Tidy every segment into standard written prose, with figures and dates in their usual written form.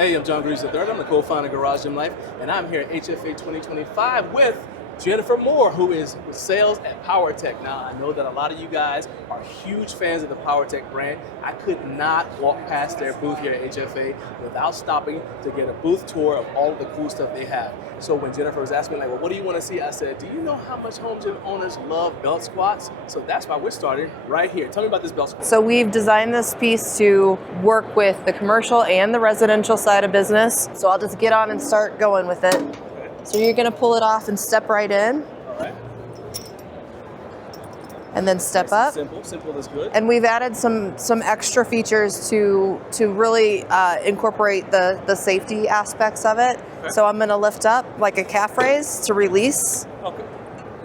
Hey, I'm John Greaves III. I'm the co-founder of Garage Gym Life, and I'm here at HFA 2025 with Jennifer Moore, who is with sales at Powertec. Now, I know that a lot of you guys are huge fans of the Powertec brand. I could not walk past their booth here at HFA without stopping to get a booth tour of all of the cool stuff they have. So when Jennifer was asking me, like, well, what do you want to see? I said, do you know how much home gym owners love belt squats? So that's why we're starting right here. Tell me about this belt squat. So we've designed this piece to work with the commercial and the residential side of business. So I'll just get on and start going with it. Okay. So you're gonna pull it off and step right in. All right. And then step up. Simple is good. And we've added some extra features to really incorporate the safety aspects of it. Okay. So I'm gonna lift up like a calf raise to release. Okay.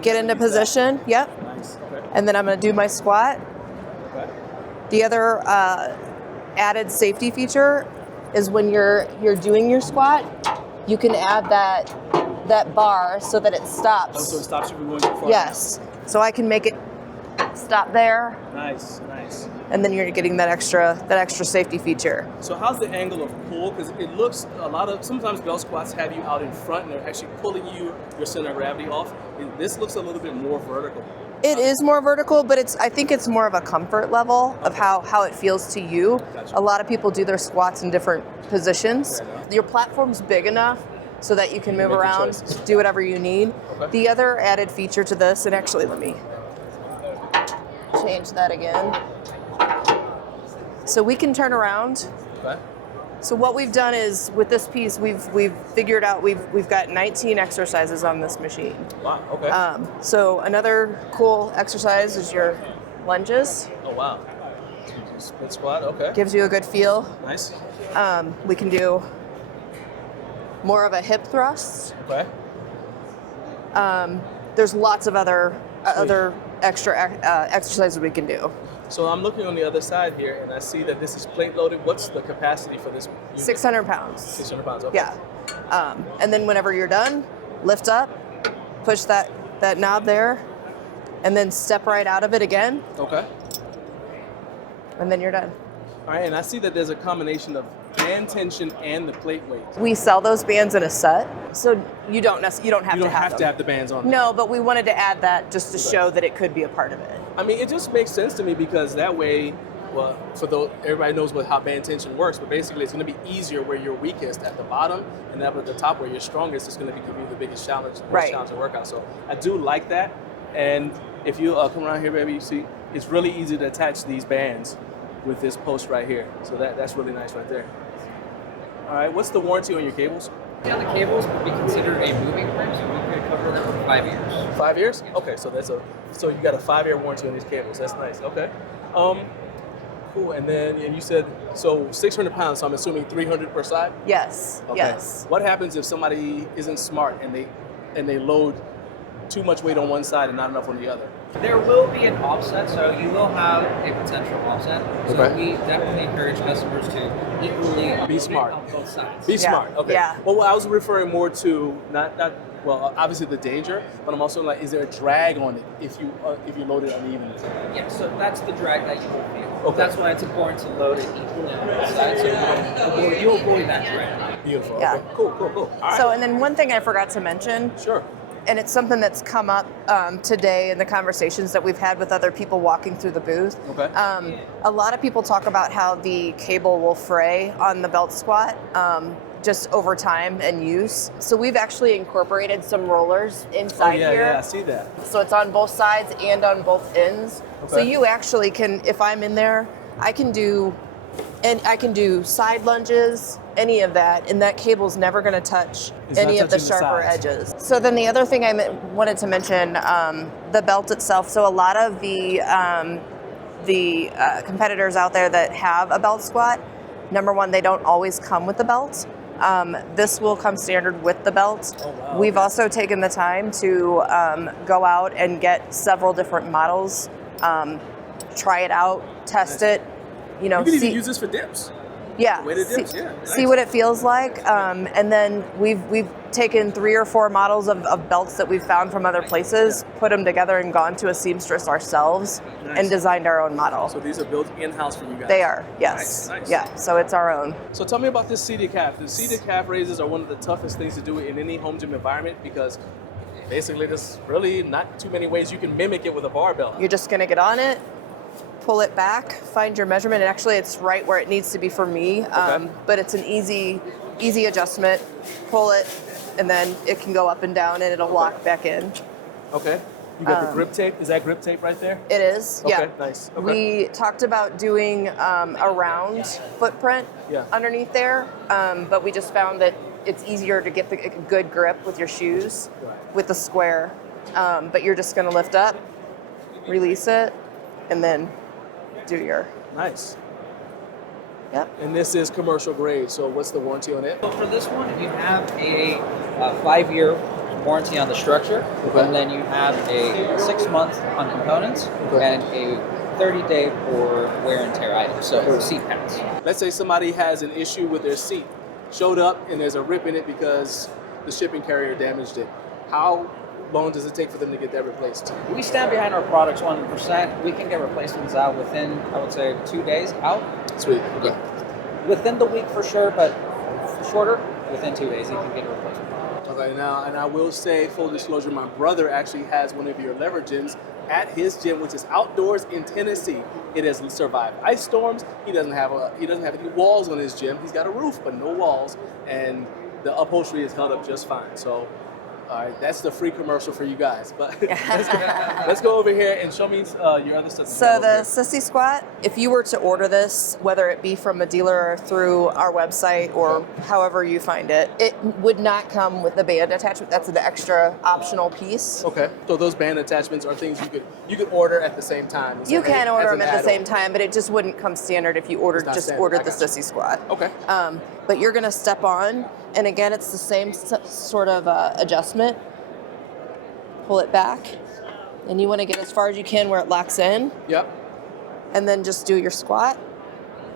Get into position. That. Yep. Nice. Okay. And then I'm gonna do my squat. Okay. The other added safety feature is when you're doing your squat, you can add that bar so that it stops. Oh, so it stops you from going too far. Yes. So I can make it stop there. Nice. And then you're getting that extra safety feature. So how's the angle of pull? Because it looks sometimes belt squats have you out in front and they're actually pulling your center of gravity off. This looks a little bit more vertical. It is more vertical, but I think it's more of a comfort level of how it feels to you. Gotcha. A lot of people do their squats in different positions. Your platform's big enough so that you can move around, do whatever you need. Okay. The other added feature to this, and actually let me change that again. So we can turn around. Okay. So what we've done is with this piece, we've figured out we've got 19 exercises on this machine. Wow. Okay. So another cool exercise is your lunges. Oh wow. Split squat. Okay. Gives you a good feel. Nice. We can do more of a hip thrust. Okay. There's lots of other extra exercises we can do. So I'm looking on the other side here, and I see that this is plate loaded. What's the capacity for this unit? 600 pounds. 600 pounds, okay. Yeah. And then whenever you're done, lift up, push that knob there, and then step right out of it again. Okay. And then you're done. All right, and I see that there's a combination of band tension and the plate weight. We sell those bands in a set, so you don't have to have the bands on. No, but we wanted to add that just to show that it could be a part of it. I mean, it just makes sense to me because that way, well, everybody knows how band tension works, but basically it's going to be easier where you're weakest at the bottom, and up at the top where you're strongest is going to give you the biggest challenge, challenging workout. So I do like that, and if you come around here, baby, you see it's really easy to attach these bands with this post right here. So that's really nice right there. All right, what's the warranty on your cables? Yeah, the cables would be considered a moving frame, so we could cover them for 5 years. 5 years? Okay, so you got a 5-year warranty on these cables. That's nice. Okay. Cool. And then you said 600 pounds. So I'm assuming 300 per side. Yes. Okay. Yes. What happens if somebody isn't smart and they load too much weight on one side and not enough on the other? There will be an offset, so you will have a potential offset. So we definitely encourage customers to equally be smart on both sides. Be smart. Okay. Yeah. Well, I was referring more to not obviously the danger, but I'm also like, is there a drag on it if you load it unevenly? Yeah. So that's the drag that you will feel. Okay. That's why it's important to load it equally on both sides, so you avoid that drag. Beautiful. Yeah. Okay. Cool. All right. So, and then one thing I forgot to mention. Sure. And it's something that's come up today in the conversations that we've had with other people walking through the booth. Okay. A lot of people talk about how the cable will fray on the belt squat just over time and use. So we've actually incorporated some rollers inside here. Yeah, I see that. So it's on both sides and on both ends. Okay. So you actually can, if I'm in there, I can do side lunges, any of that, and that cable's never going to touch any of the sharper edges. So then the other thing I wanted to mention, the belt itself. So a lot of the competitors out there that have a belt squat, number one, they don't always come with the belt. This will come standard with the belt. Oh, wow. We've also taken the time to go out and get several different models, try it out, test it. You can even use this for dips. Yeah. Weighted See, dips, yeah. see Nice. what it feels like. And then we've taken 3 or 4 models of belts that we've found from other places, put them together and gone to a seamstress ourselves Nice. and designed our own model. So these are built in-house for you guys. They are, yes. Nice, nice. Yeah, so it's our own. So tell me about this seated calf. The seated calf raises are one of the toughest things to do in any home gym environment because basically there's really not too many ways you can mimic it with a barbell. You're just gonna get on it, pull it back, find your measurement, and actually it's right where it needs to be for me, but it's an easy adjustment. Pull it, and then it can go up and down and it'll lock back in. Okay. You got the grip tape. Is that grip tape right there? It is, yeah. Okay, nice. Okay. We talked about doing a round footprint underneath there, but we just found that it's easier to get the good grip with your shoes with the square. But you're just gonna lift up, release it, and then do your... Nice. Yep. And this is commercial grade, so what's the warranty on it? So for this one, you have a 5-year warranty on the structure, and then you have a 6-month on components, and a 30-day for wear and tear items, so seat pads. Let's say somebody has an issue with their seat, showed up and there's a rip in it because the shipping carrier damaged it. How long does it take for them to get that replaced? We stand behind our products 100%. We can get replacements out within, I would say, 2 days out. Sweet. Okay. Yeah. Within the week for sure, but shorter, within 2 days you can get a replacement. Okay, now, and I will say, full disclosure, my brother actually has one of your lever gyms at his gym, which is outdoors in Tennessee. It has survived ice storms. He doesn't have any walls on his gym. He's got a roof, but no walls, and the upholstery is held up just fine. So, all right, that's the free commercial for you guys. But let's go over here and show me your other stuff. So the Sissy squat, if you were to order this, whether it be from a dealer or through our website or however you find it, it would not come with the band attachment. That's an extra optional piece. Okay, so those band attachments are things you could order at the same time. You can order them at the same time, but it just wouldn't come standard if you ordered the Sissy squat. Okay. But you're gonna step on, and again, it's the same sort of adjustment. Pull it back, and you want to get as far as you can where it locks in. Yep. And then just do your squat.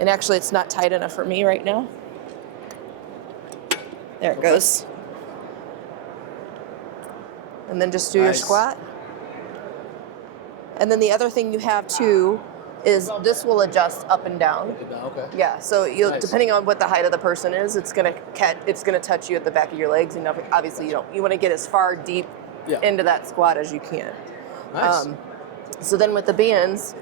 And actually, it's not tight enough for me right now. There it goes. And then just do your squat. And then the other thing you have too is this will adjust up and down. Okay. Yeah, so depending on what the height of the person is, it's gonna touch you at the back of your legs, and obviously you want to get as far deep into that squat as you can. Nice. So then with the bands,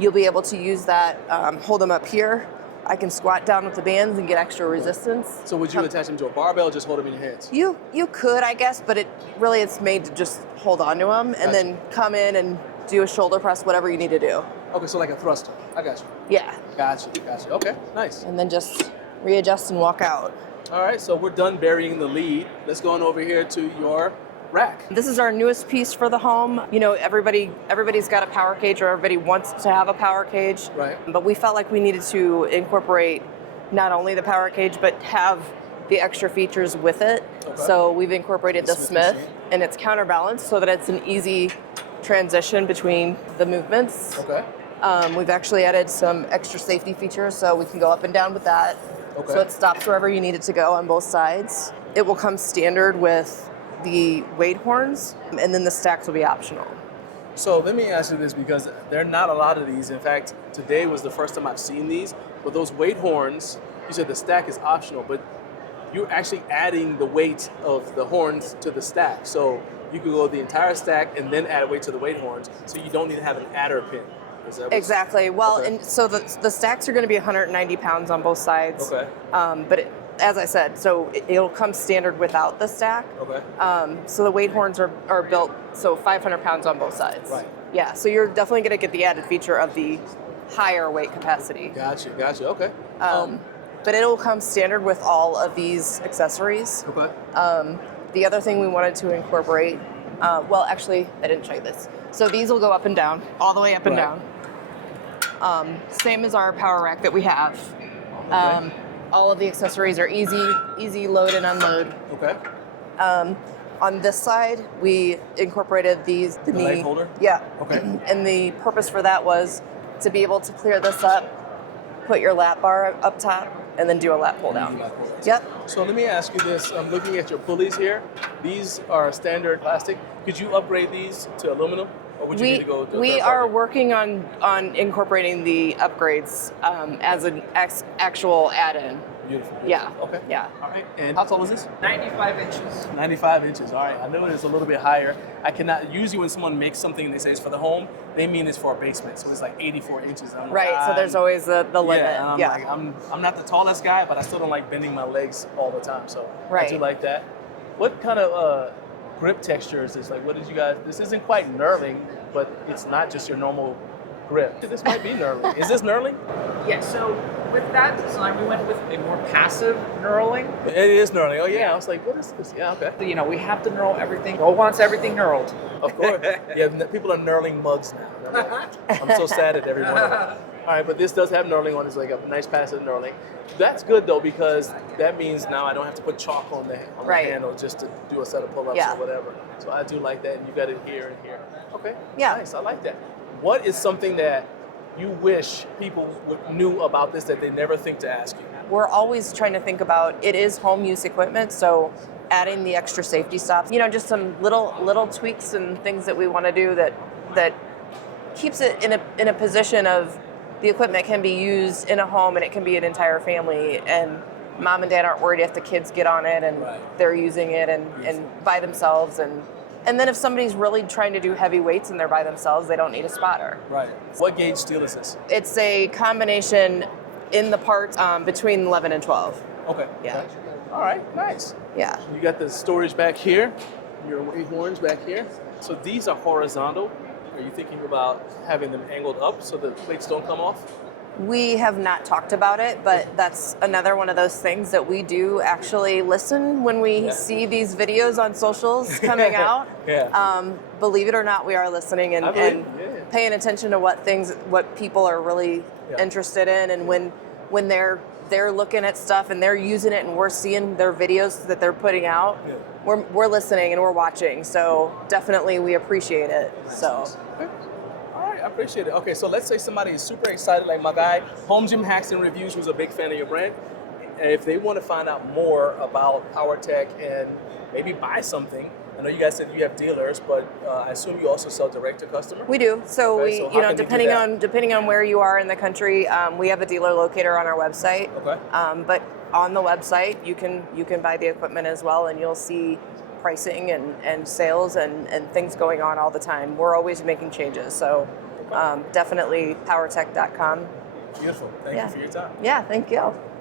you'll be able to use that, hold them up here. I can squat down with the bands and get extra resistance. So would you attach them to a barbell or just hold them in your hands? You could, I guess, but it's made to just hold on to them and then come in and do a shoulder press, whatever you need to do. Okay, so like a thruster. I got you. Yeah. Gotcha. Okay, nice. And then just readjust and walk out. All right, so we're done burying the lead. Let's go on over here to your rack. This is our newest piece for the home. You know, everybody's got a power cage, or everybody wants to have a power cage. Right. But we felt like we needed to incorporate not only the power cage, but have the extra features with it. Okay. So we've incorporated the Smith, and it's counterbalanced so that it's an easy transition between the movements. Okay. We've actually added some extra safety features, so we can go up and down with that. Okay. So it stops wherever you need it to go on both sides. It will come standard with the weight horns, and then the stacks will be optional. So let me ask you this, because there are not a lot of these. In fact, today was the first time I've seen these. But those weight horns, you said the stack is optional, but you're actually adding the weight of the horns to the stack. So you could go the entire stack and then add weight to the weight horns, so you don't need to have an adder pin. Exactly. Well, and so the stacks are going to be 190 pounds on both sides. Okay. But as I said, so it'll come standard without the stack. Okay. So the weight horns are built so 500 pounds on both sides. Right. Yeah. So you're definitely going to get the added feature of the higher weight capacity. Gotcha. Okay. But it'll come standard with all of these accessories. Okay. The other thing we wanted to incorporate, well, actually, I didn't show you this. So these will go up and down, all the way up and down. Same as our power rack that we have. Okay. All of the accessories are easy load and unload. Okay. On this side, we incorporated the knee. Leg holder? Yeah. Okay. And the purpose for that was to be able to clear this up, put your lap bar up top, and then do a lat pull down. Yep. So let me ask you this. I'm looking at your pulleys here. These are standard plastic. Could you upgrade these to aluminum? Or would you need to go to a We third are party? working on incorporating the upgrades as an actual add-in. Beautiful. Yeah. Okay. Yeah. All right. And how tall is this? 95 inches. 95 inches. All right. I know it's a little bit higher. I cannot, usually when someone makes something and they say it's for the home, they mean it's for a basement. So it's like 84 inches. I'm like, Right. So there's always the limit. Yeah. Yeah. Like, I'm not the tallest guy, but I still don't like bending my legs all the time. So I Right. do like that. What kind of grip texture is this? Like, what did you guys? This isn't quite knurling, but it's not just your normal grip. This might be knurling. Is this knurling? Yeah, so with that design, we went with a more passive knurling. It is knurling. Oh yeah. I was like, what is this? Yeah. Okay. You know, we have to knurl everything. Girl wants everything knurled. Of course. Yeah, people are knurling mugs now. They're like, I'm so sad at every one of them. All right, but this does have knurling on it. It's like a nice passive knurling. That's good though, because that means now I don't have to put chalk on the Right. handle just to do a set of pull-ups Yeah. or whatever. So I do like that, and you got it here and here. Okay. Yeah. Nice. I like that. What is something that you wish people knew about this that they never think to ask you? We're always trying to think about, it is home use equipment, so adding the extra safety stops, just some little tweaks and things that we want to do that keeps it in a position of the equipment can be used in a home and it can be an entire family, and mom and dad aren't worried if the kids get on it and Right. they're using it and by themselves, and then if somebody's really trying to do heavy weights and they're by themselves, they don't need a spotter. Right. What gauge steel is this? It's a combination in the parts between 11 and 12. Okay. Yeah. Okay. All right. Nice. Yeah. You got the storage back here, your weight horns back here. So these are horizontal. Are you thinking about having them angled up so the plates don't come off? We have not talked about it, but that's another one of those things that we do actually listen when we Yeah. see these videos on socials coming out. Yeah. Believe it or not, we are listening I believe and it, yeah. paying attention to what people are really Yeah. interested in, and when they're looking at stuff and they're using it and we're seeing their videos that they're putting out, Yeah. we're listening and we're watching. So definitely we appreciate it. So. Okay. All right, I appreciate it. Okay, so let's say somebody is super excited, like my guy, Home Gym Hacks and Reviews, who's a big fan of your brand. And if they want to find out more about Powertec and maybe buy something, I know you guys said you have dealers, but I assume you also sell direct to customer? We do. So Okay, we, so how can they do depending on where you are in the country, we have a dealer locator on our website. Okay. But on the website, you can buy the equipment as well, and you'll see pricing and sales and things going on all the time. We're always making changes. So definitely powertec.com. Beautiful. Thank Yeah. you for your time. Yeah, thank you.